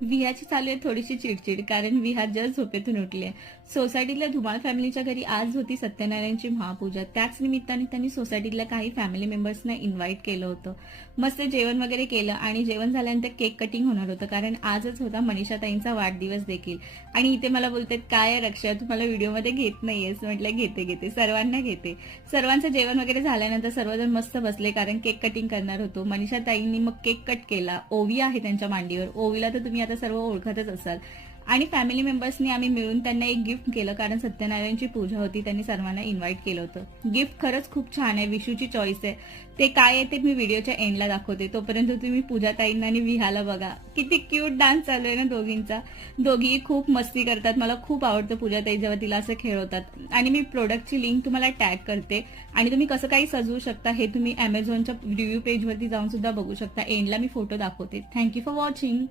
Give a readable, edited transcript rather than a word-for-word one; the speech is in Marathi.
विहाची चालू आहे थोडीशी चिडचिड, कारण विहा जस्ट झोपेतून उठली आहे. सोसायटीतल्या धुमाळ फॅमिलीच्या घरी आज होती सत्यनारायणची महापूजा. त्याच निमित्ताने त्यांनी सोसायटीतल्या काही फॅमिली मेंबर्सना इन्व्हाइट केलं होतं. मस्त जेवण वगैरे केलं आणि जेवण झाल्यानंतर केक कटिंग होणार होतं, कारण आजच होता मनीषाताईंचा वाढदिवस देखील. आणि इथे मला बोलतात, काय आहे रक्षा, तू मला व्हिडिओमध्ये घेत नाहीयेस? म्हटलं घेते सर्वांना घेते. सर्वांचं जेवण वगैरे झाल्यानंतर सर्वजण मस्त बसले, कारण केक कटिंग करणार होतो. मनीषाताईंनी मग केक कट केला. ओवी आहे त्यांच्या मांडीवर. ओवीला तर तुम्ही आता सर्व ओळखतच असाल. आणि फॅमिली मेंबर्सनी आम्ही मिळून त्यांना एक गिफ्ट केलं, कारण सत्यनारायणची पूजा होती. त्यांनी सर्वांना इन्व्हाइट केलं होतं. गिफ्ट खरंच खूप छान आहे. विशूची चॉईस आहे. ते काय आहे ते मी व्हिडिओच्या एंडला दाखवते. तोपर्यंत तुम्ही पूजाताईंना आणि विहाला बघा. किती क्यूट डान्स चालू आहे ना दोघींचा. दोघीही खूप मस्ती करतात. मला खूप आवडतं पूजाताई जेव्हा तिला असं खेळवतात. आणि मी प्रोडक्टची लिंक तुम्हाला टॅग करते. आणि तुम्ही कसं काही सजवू शकता हे तुम्ही अमेझॉनच्या रिव्ह्यू पेजवरती जाऊन सुद्धा बघू शकता. एंडला मी फोटो दाखवते. Thank you for watching.